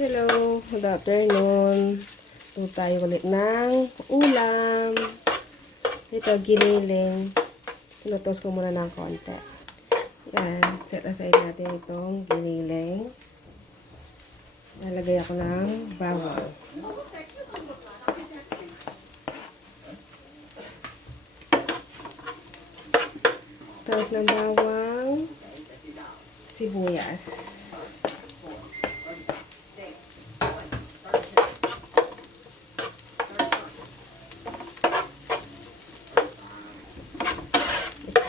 Hello, good afternoon. Ito tayo ulit ng ulam. Ito, giniling. Pinutos ko muna ng konti. Yan, set aside natin itong giniling. Nalagay ako ng bawang. Tapos ng bawang, sibuyas.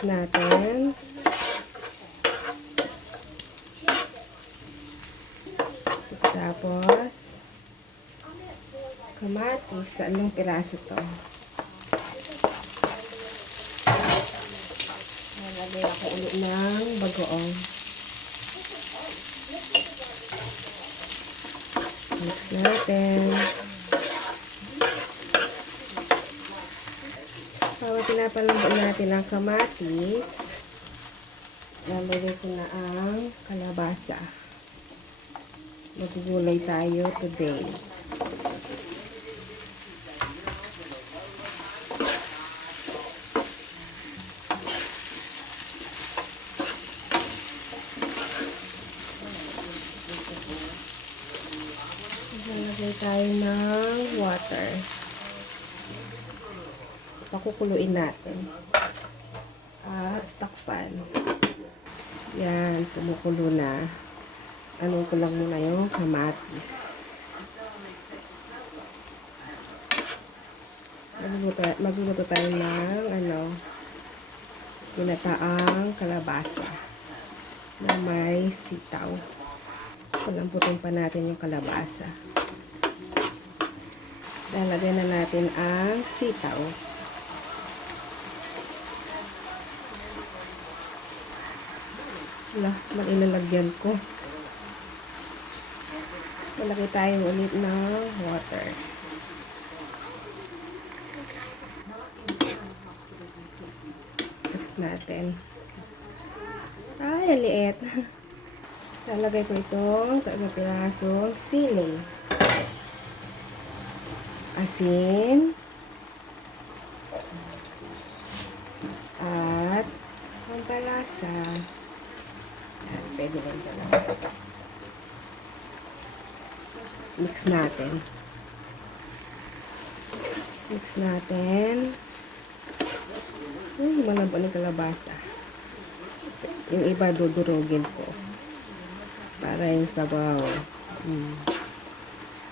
Natin. Tapos kamatis, tatlong piraso to. Nalagay ako ulit ng bagoong. Mix natin. Pag pinapalambot natin ang kamatis, lalagay ko na ang kalabasa. Magugulay tayo today. Lalagay tayo ng water. Pakukuluin natin. At takpan. Yan, kumukulo na. Anong ko lang muna yung kamatis. Magluluto tayo ng ginataang kalabasa na may sitaw. Palamputin pa natin yung kalabasa. Lalagyan na natin ang sitaw. Wala, malilalagyan ko. Malagay tayo ulit ng water. Mix natin. Ay, ang liit. Lalagay ko itong tatlong pirasong sili. Asin. At pampalasa. Yan, pwede lang ito lang. Mix natin. Mix natin. Malambot ng kalabasa. Yung iba dudurugin ko. Para yung sabaw.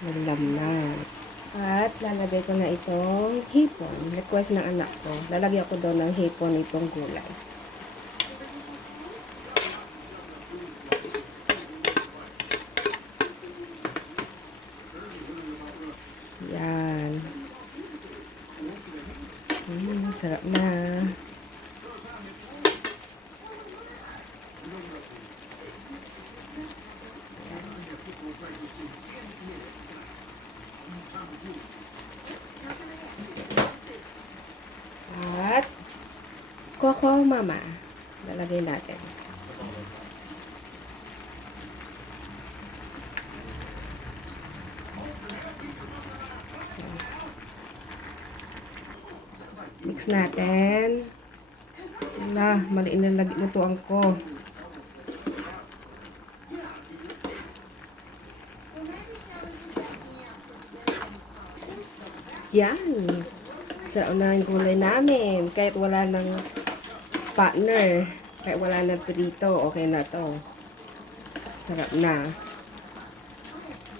Malamnan. At lalagay ko na itong hipon. Request ng anak ko. Lalagyan ko daw ng hipon itong gulay. Yan. Sarap na. At Coco Mama. Lalagay natin. Mix natin. Wala, mali na lutuan ko. Yan. Sa unang gulay namin. Kahit wala ng partner. Kahit wala ng prito. Okay na to. Sarap na.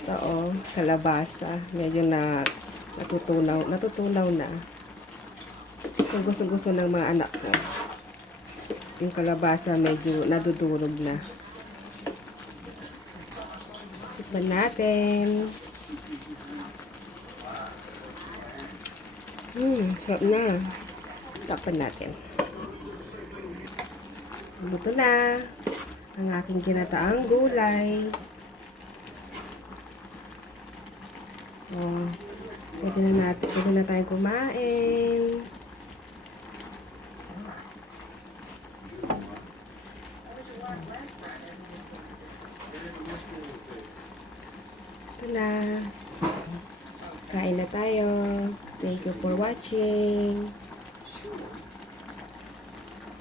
Ito o. Kalabasa. Medyo natutunaw na. Kung gusto-gusto ng mga anak ko. Yung kalabasa medyo nadudurog na. Tikman natin. Sarap na. Takpan natin. Luto na ang aking ginataang gulay. Pwede na tayong kumain. Ito na. Kain na tayo. Thank you for watching.